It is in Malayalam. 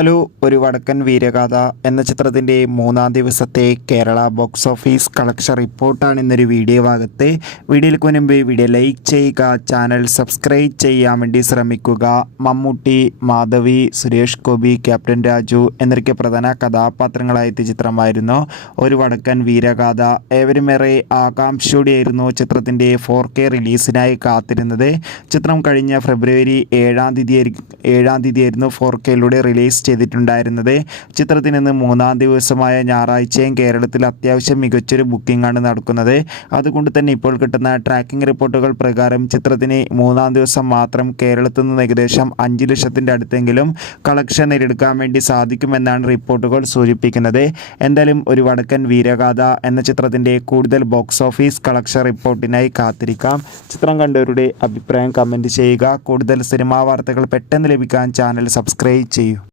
ഹലോ, ഒരു വടക്കൻ വീരഗാഥ എന്ന ചിത്രത്തിൻ്റെ മൂന്നാം ദിവസത്തെ കേരള ബോക്സ് ഓഫീസ് കളക്ഷൻ റിപ്പോർട്ടാണ് ഇന്നൊരു വീഡിയോ ഭാഗത്ത്. വീഡിയോയിലേക്ക് മുൻപ് വീഡിയോ ലൈക്ക് ചെയ്യുക, ചാനൽ സബ്സ്ക്രൈബ് ചെയ്യാൻ വേണ്ടി ശ്രമിക്കുക. മമ്മൂട്ടി, മാധവി, സുരേഷ് ഗോപി, ക്യാപ്റ്റൻ രാജു എന്നൊക്കെ പ്രധാന കഥാപാത്രങ്ങളായെത്തിയ ചിത്രമായിരുന്നു ഒരു വടക്കൻ വീരഗാഥ. ഏവരുമേറെ ആകാംക്ഷയോടെയായിരുന്നു ചിത്രത്തിൻ്റെ 4K റിലീസിനായി കാത്തിരുന്നത്. ചിത്രം കഴിഞ്ഞ ഫെബ്രുവരി 7-ാം തീയതിയായിരുന്നു 4Kയിലൂടെ റിലീസ് ചെയ്തിട്ടുണ്ടായിരുന്നത്. ചിത്രത്തിന് ഇന്ന് മൂന്നാം ദിവസമായ ഞായറാഴ്ചയും കേരളത്തിൽ അത്യാവശ്യം മികച്ചൊരു ബുക്കിംഗ് ആണ് നടക്കുന്നത്. അതുകൊണ്ട് തന്നെ ഇപ്പോൾ കിട്ടുന്ന ട്രാക്കിംഗ് റിപ്പോർട്ടുകൾ പ്രകാരം ചിത്രത്തിന് മൂന്നാം ദിവസം മാത്രം കേരളത്തിൽ നിന്ന് ഏകദേശം 5 ലക്ഷത്തിൻ്റെ അടുത്തെങ്കിലും കളക്ഷൻ നേടിയെടുക്കാൻ വേണ്ടി സാധിക്കുമെന്നാണ് റിപ്പോർട്ടുകൾ സൂചിപ്പിക്കുന്നത്. എന്തായാലും ഒരു വടക്കൻ വീരഗാഥ എന്ന ചിത്രത്തിൻ്റെ കൂടുതൽ ബോക്സ് ഓഫീസ് കളക്ഷൻ റിപ്പോർട്ടിനായി കാത്തിരിക്കാം. ചിത്രം കണ്ടവരുടെ അഭിപ്രായം കമൻറ്റ് ചെയ്യുക. കൂടുതൽ സിനിമാ വാർത്തകൾ പെട്ടെന്ന് ലഭിക്കാൻ ചാനൽ സബ്സ്ക്രൈബ് ചെയ്യൂ.